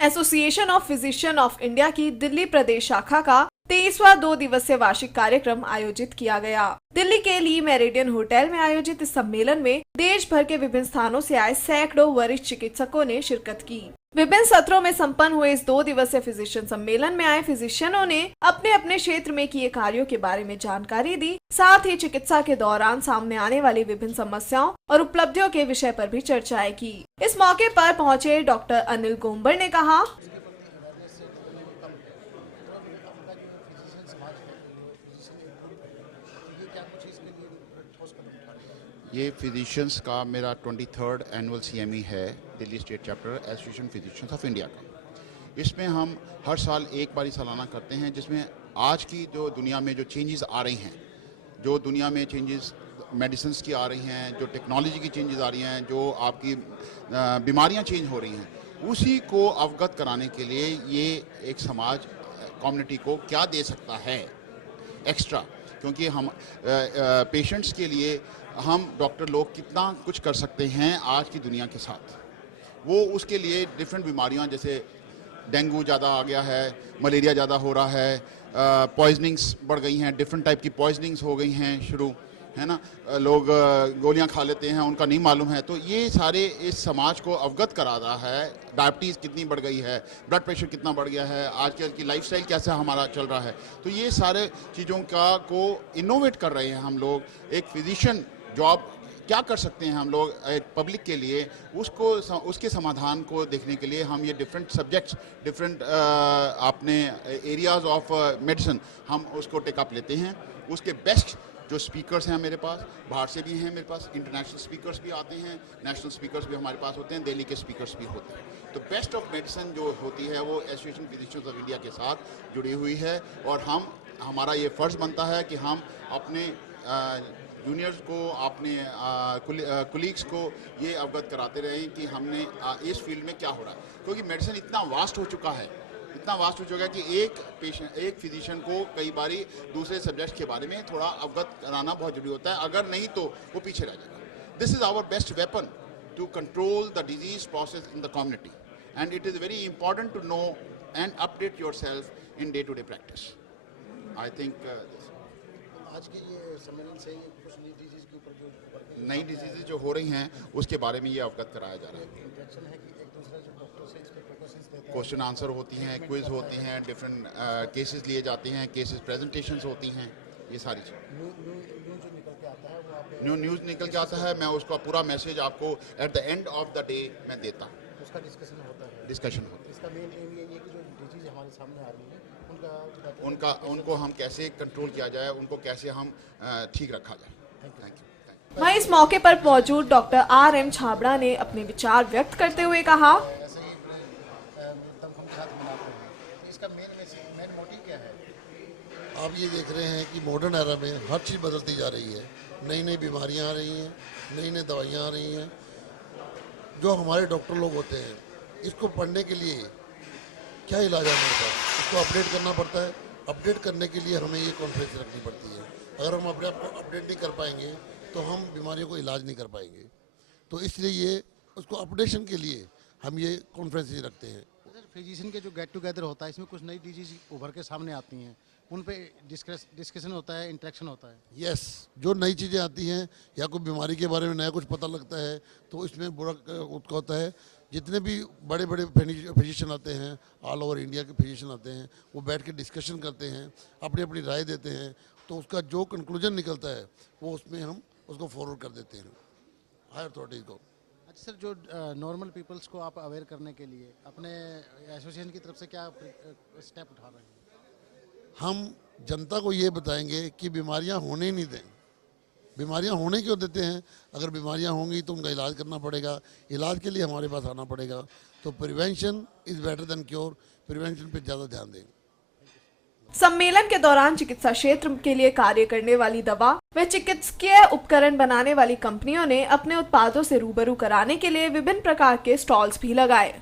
Association of physician of India की दिल्ली प्रदेश शाखा का 23वां 2 दिवसीय वार्षिक कार्यक्रम आयोजित किया गया। दिल्ली के ली मेरिडियन होटल में आयोजित इस सम्मेलन में देश भर के विभिन्न स्थानों से आए सैकड़ों वरिष्ठ चिकित्सकों ने शिरकत की। विभिन्न सत्रों में संपन्न हुए इस 2 दिवसीय फिजिशियन सम्मेलन में आए फिजिशियनों ने अपने अपने क्षेत्र में किए कार्यों के बारे में जानकारी दी। साथ ही चिकित्सा के दौरान सामने आने वाली विभिन्न समस्याओं और उपलब्धियों के विषय पर भी चर्चाएं की। इस मौके पर पहुंचे डॉक्टर अनिल गोम्बर ने कहा, ये फिजिशियंस का मेरा 23rd एनुअल CME है, Delhi state chapter association physicians of India का। इसमें हम हर साल एक बारी सालाना करते हैं, जिसमें आज की जो दुनिया में जो चेंजेस आ रही हैं, जो दुनिया में चेंजेस मेडिसिन्स की आ रही हैं, जो टेक्नोलॉजी की चेंजेस आ रही हैं, जो आपकी बीमारियां चेंज हो रही हैं, उसी को अवगत कराने के लिए ये एक समाज कम्युनिटी को क्या दे सकता है एक्स्ट्रा, क्योंकि हम पेशेंट्स के लिए हम डॉक्टर लोग कितना कुछ कर सकते हैं आज की दुनिया के साथ। वो उसके लिए डिफरेंट बीमारियां, जैसे डेंगू ज़्यादा आ गया है, मलेरिया ज़्यादा हो रहा है, पॉइजनिंग्स बढ़ गई हैं, डिफरेंट टाइप की पॉइजनिंग्स हो गई हैं शुरू, है ना, लोग गोलियां खा लेते हैं, उनका नहीं मालूम है। तो ये सारे इस समाज को अवगत करा रहा है। डायबिटीज़ कितनी बढ़ गई है, ब्लड प्रेशर कितना बढ़ गया है, आजकल की लाइफस्टाइल कैसा हमारा चल रहा है। तो ये सारे चीज़ों को इनोवेट कर रहे हैं हम लोग। एक फिजिशियन जॉब क्या कर सकते हैं हम लोग एक पब्लिक के लिए, उसके समाधान को देखने के लिए हम ये डिफरेंट सब्जेक्ट्स, डिफरेंट अपने एरियाज ऑफ मेडिसिन हम उसको टेकअप लेते हैं। उसके बेस्ट जो स्पीकर्स हैं मेरे पास, बाहर से भी हैं मेरे पास, इंटरनेशनल स्पीकर्स भी आते हैं, नेशनल स्पीकर्स भी हमारे पास होते हैं, दिल्ली के स्पीकर्स भी होते हैं। तो बेस्ट ऑफ मेडिसिन जो होती है वो एसोसिएशन फिजिशियंस ऑफ इंडिया के साथ जुड़ी हुई है, और हमारा ये फ़र्ज़ बनता है कि हम अपने जूनियर्स को, अपने कुलीग्स को ये अवगत कराते रहें कि हमने इस फील्ड में क्या हो रहा है, क्योंकि मेडिसिन इतना वास्ट हो चुका है कि एक फिजिशियन को कई बारी दूसरे सब्जेक्ट के बारे में थोड़ा अवगत कराना बहुत जरूरी होता है, अगर नहीं तो वो पीछे रह जाएगा। This is our best weapon to control the disease process in the community, and it is very important to know and update yourself in day to day practice. I think आज के ये सम्मेलन से कुछ नई disease के ऊपर जो नई डिजीज़ जो हो रही हैं उसके बारे में ये अवगत कराया जा रहा है। इंटरेक्शन है कि एक दूसरे जो डॉक्टर से इसमें प्रिकॉशंस देते हैं, क्वेश्चन आंसर होती हैं, क्विज होती हैं, डिफरेंट केसेस लिए जाते हैं, केसेस प्रेजेंटेशंस होती हैं, ये सारी चीज़। न्यू जो निकल के आता है वो आप न्यूज़ निकल के आता है, मैं उसका पूरा मैसेज आपको at the end of the day मैं देता हूँ। उसका डिस्कशन होता है। इसका मेन एम ये है कि जो डिजीज हमारे सामने आ रही है उनको हम कैसे कंट्रोल किया जाए, उनको कैसे हम ठीक रखा जाए। Thank you. वहीं इस मौके पर मौजूद डॉक्टर RM छाबड़ा ने अपने विचार व्यक्त करते हुए कहा, ऐसे ही तब हम साथ मनाते हैं, तो इसका मेन मोटिव क्या है? आप ये देख रहे हैं कि मॉडर्न एरा में हर चीज़ बदलती जा रही है, नई नई बीमारियां आ रही हैं, नई नई दवाइयां आ रही हैं। जो हमारे डॉक्टर लोग होते हैं, इसको पढ़ने के लिए क्या इलाज है हमारे पास, इसको अपडेट करना पड़ता है। अपडेट करने के लिए हमें ये कॉन्फ्रेंस रखनी पड़ती है। अगर हम अपने आप को अपडेट नहीं कर पाएंगे तो हम बीमारियों को इलाज नहीं कर पाएंगे। तो इसलिए ये उसको अपडेशन के लिए हम ये कॉन्फ्रेंस रखते हैं। फिजिशियन के जो गेट टुगेदर होता है, इसमें कुछ नई डिजीज उभर के सामने आती हैं, उन पे डिस्कशन होता है, इंटरेक्शन होता है। यस, जो नई चीज़ें आती हैं या कोई बीमारी के बारे में नया कुछ पता लगता है तो इसमें बुरा उसका होता है। जितने भी बड़े बड़े फिजिशियन आते हैं, ऑल ओवर इंडिया के फिजिशियन आते हैं, वो बैठ के डिस्कशन करते हैं, अपनी अपनी राय देते हैं, तो उसका जो कंक्लूजन निकलता है वो उसमें हम उसको फॉरवर्ड कर देते हैं हायर अथॉरिटीज को। अच्छा सर, जो नॉर्मल पीपल्स को आप अवेयर करने के लिए अपने एसोसिएशन की तरफ से क्या स्टेप उठा रहे हैं? हम जनता को ये बताएंगे कि बीमारियां होने नहीं दें। बीमारियां होने क्यों देते हैं? अगर बीमारियां होंगी तो उनका इलाज करना पड़ेगा, इलाज के लिए हमारे पास आना पड़ेगा। तो prevention is better than cure, prevention पे ज़्यादा ध्यान दें। सम्मेलन के दौरान चिकित्सा क्षेत्र के लिए कार्य करने वाली दवा व चिकित्सकीय उपकरण बनाने वाली कंपनियों ने अपने उत्पादों से रूबरू कराने के लिए विभिन्न प्रकार के स्टॉल्स भी लगाए।